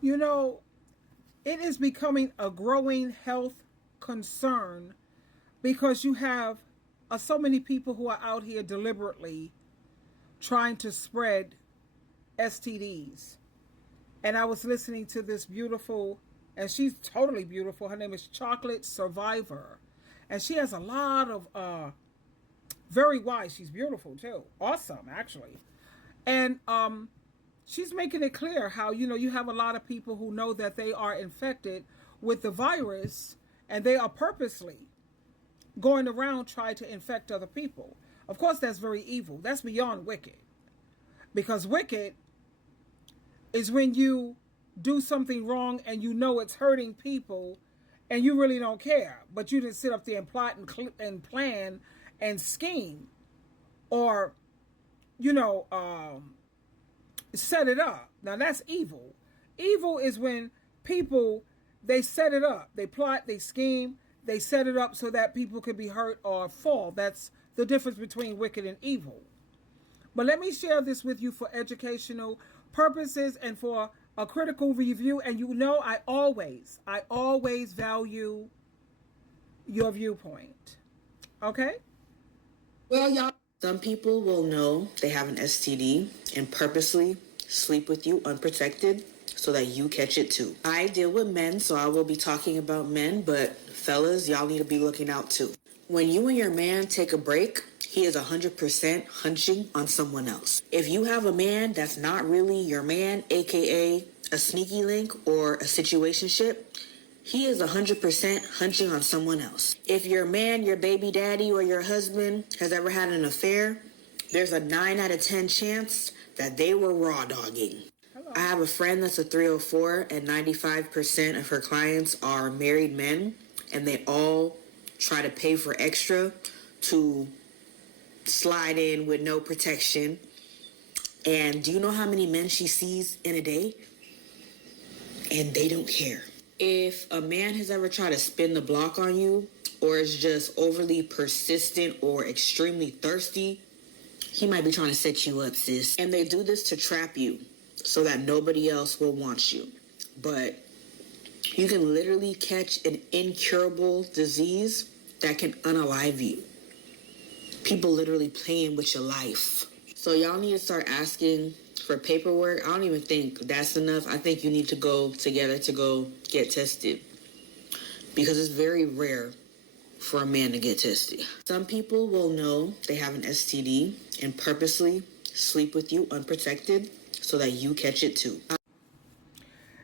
You know, it is becoming a growing health concern because you have so many people who are out here deliberately trying to spread STDs. And I was listening to this beautiful, and she's totally beautiful. Her name is Chocolate Survivor. And she has a lot of very wise. She's beautiful too. Awesome, actually. And she's making it clear how, you have a lot of people who know that they are infected with the virus and they are purposely going around trying to infect other people. Of course, that's very evil. That's beyond wicked. Because wicked is when you do something wrong and you know it's hurting people and you really don't care, but you just sit up there and plot and plan and scheme, or set it up. Now that's evil. Evil is when people, they set it up, they plot, they scheme, they set it up so that people could be hurt or fall. That's the difference between wicked and evil. But let me share this with you for educational purposes and for a critical review. And I always value your viewpoint. Okay? Well, y'all, some people will know they have an STD and purposely sleep with you unprotected so that you catch it too. I deal with men, so I will be talking about men, but fellas, y'all need to be looking out too. When you and your man take a break, he is 100% hunching on someone else. If you have a man that's not really your man, aka a sneaky link or a situationship, he is 100% hunching on someone else. If your man, your baby daddy, or your husband has ever had an affair, there's a 9 out of 10 chance that they were raw dogging. Hello. I have a friend that's a 304, and 95% of her clients are married men, and they all try to pay for extra to slide in with no protection. And do you know how many men she sees in a day? And they don't care. If a man has ever tried to spin the block on you, or is just overly persistent or extremely thirsty, he might be trying to set you up, sis. And they do this to trap you so that nobody else will want you. But you can literally catch an incurable disease that can unalive you. People literally playing with your life. So y'all need to start asking for paperwork. I don't even think that's enough. I think you need to go together to go get tested, because it's very rare for a man to get tested. Some people will know they have an STD and purposely sleep with you unprotected so that you catch it too.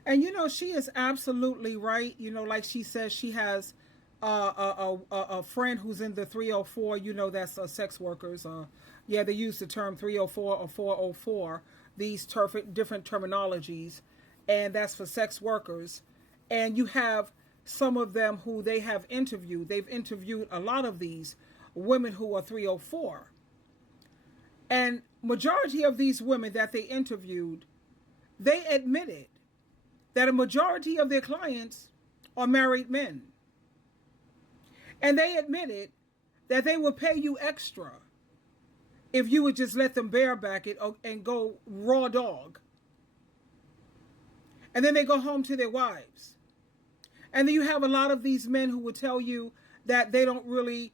And she is absolutely right. Like she says, she has a friend who's in the 304. That's sex workers. They use the term 304 or 404. These different terminologies, and that's for sex workers. And you have some of them who they have interviewed. They've interviewed a lot of these women who are 304. And majority of these women that they interviewed, they admitted that a majority of their clients are married men. And they admitted that they would pay you extra if you would just let them bareback it and go raw dog. And then they go home to their wives. And then you have a lot of these men who would tell you that they don't really,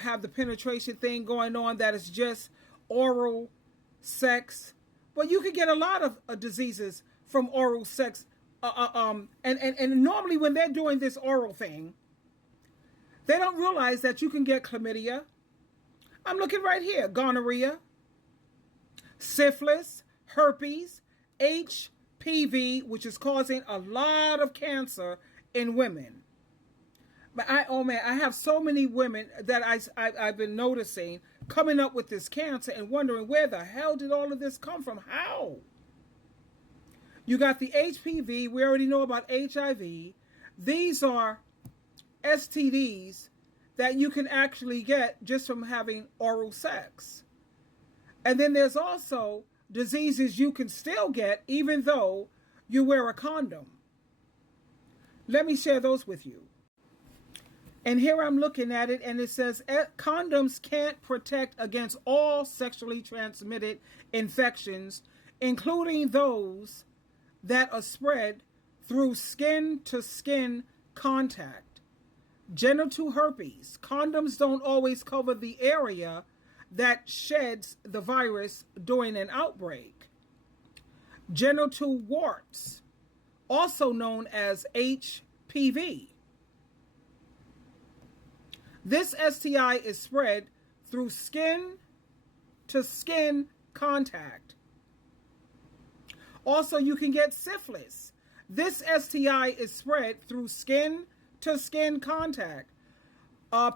have the penetration thing going on, that it's just oral sex. But you could get a lot of diseases from oral sex. And normally when they're doing this oral thing, they don't realize that you can get chlamydia. I'm looking right here. Gonorrhea, syphilis, herpes, HPV, which is causing a lot of cancer in women. But I have so many women that I've been noticing coming up with this cancer and wondering, where the hell did all of this come from? How? You got the HPV. We already know about HIV. These are STDs that you can actually get just from having oral sex. And then there's also diseases you can still get even though you wear a condom. Let me share those with you. And here I'm looking at it, and it says condoms can't protect against all sexually transmitted infections, including those that are spread through skin to skin contact. Genital herpes. Condoms don't always cover the area that sheds the virus during an outbreak. Genital warts, also known as HPV. This STI is spread through skin to skin contact. Also, you can get syphilis. This STI is spread through skin to skin contact.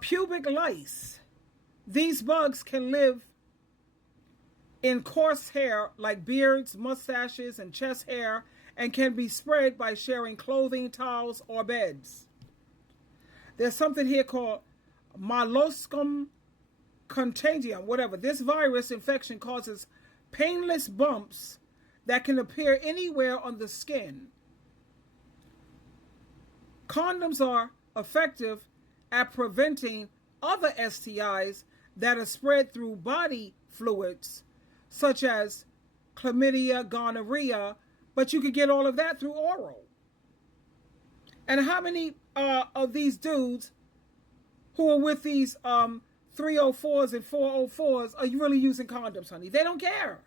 Pubic lice. These bugs can live in coarse hair like beards, mustaches, and chest hair, and can be spread by sharing clothing, towels, or beds. There's something here called molluscum contagium, whatever. This virus infection causes painless bumps that can appear anywhere on the skin. Condoms are effective at preventing other STIs that are spread through body fluids, such as chlamydia, gonorrhea, but you could get all of that through oral. And how many of these dudes who are with these 304s and 404s are you really using condoms, honey? They don't care.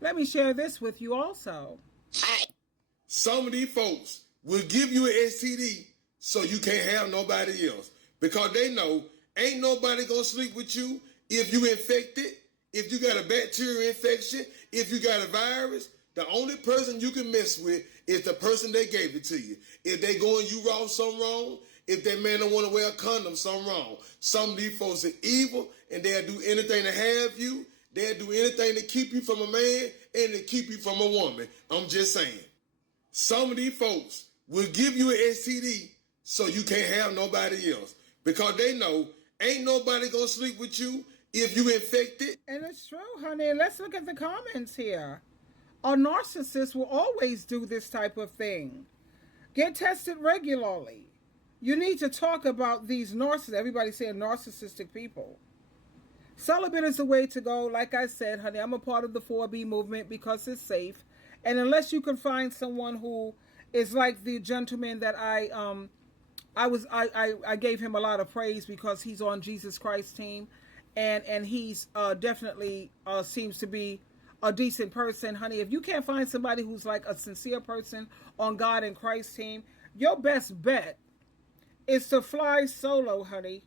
Let me share this with you also. Some of these folks will give you an STD so you can't have nobody else because they know ain't nobody gonna sleep with you if you infected, if you got a bacterial infection, if you got a virus. The only person you can mess with is the person that gave it to you. If they going you wrong, something wrong. If that man don't want to wear a condom, something wrong. Some of these folks are evil and they'll do anything to have you. They'll do anything to keep you from a man and to keep you from a woman. I'm just saying. Some of these folks will give you an STD so you can't have nobody else because they know ain't nobody gonna sleep with you if you infected. And it's true, honey. Let's look at the comments here. A narcissist will always do this type of thing. Get tested regularly. You need to talk about these narcissists. Everybody's saying narcissistic people. Celibate is the way to go. Like I said, honey, I'm a part of the 4B movement because it's safe. And unless you can find someone who is like the gentleman that I gave him a lot of praise because he's on Jesus Christ team, and he's definitely seems to be a decent person, honey. If you can't find somebody who's like a sincere person on God and Christ team, your best bet is to fly solo, honey.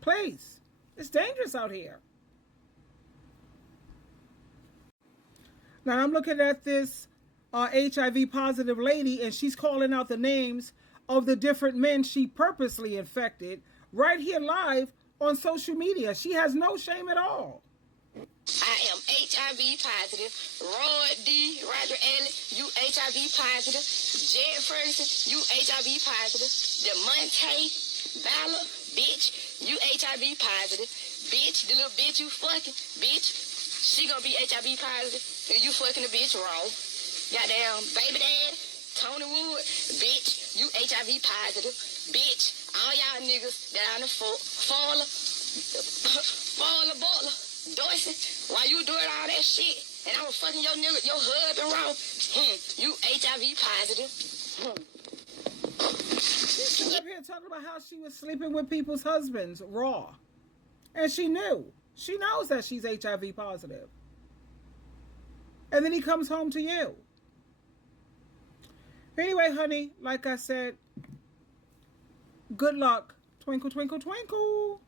Please. It's dangerous out here. Now I'm looking at this HIV positive lady, and she's calling out the names of the different men she purposely infected right here live on social media. She has no shame at all. I am HIV positive. Roy D. Roger Allen, you HIV positive. Jed Ferguson, you HIV positive. DeMonte Ballard, bitch, you HIV positive. Bitch, the little bitch you fucking, bitch, she gonna be HIV positive. And you fucking the bitch wrong. Goddamn baby dad, Tony Wood, bitch, you HIV positive. Bitch, all y'all niggas that on the faller, butler, Dorsey, while you doing all that shit, and I was fucking your nigga, your husband wrong, you HIV positive. She's up here talking about how she was sleeping with people's husbands raw. And she knew. She knows that she's HIV positive. And then he comes home to you. Anyway, honey, like I said, good luck. Twinkle, twinkle, twinkle.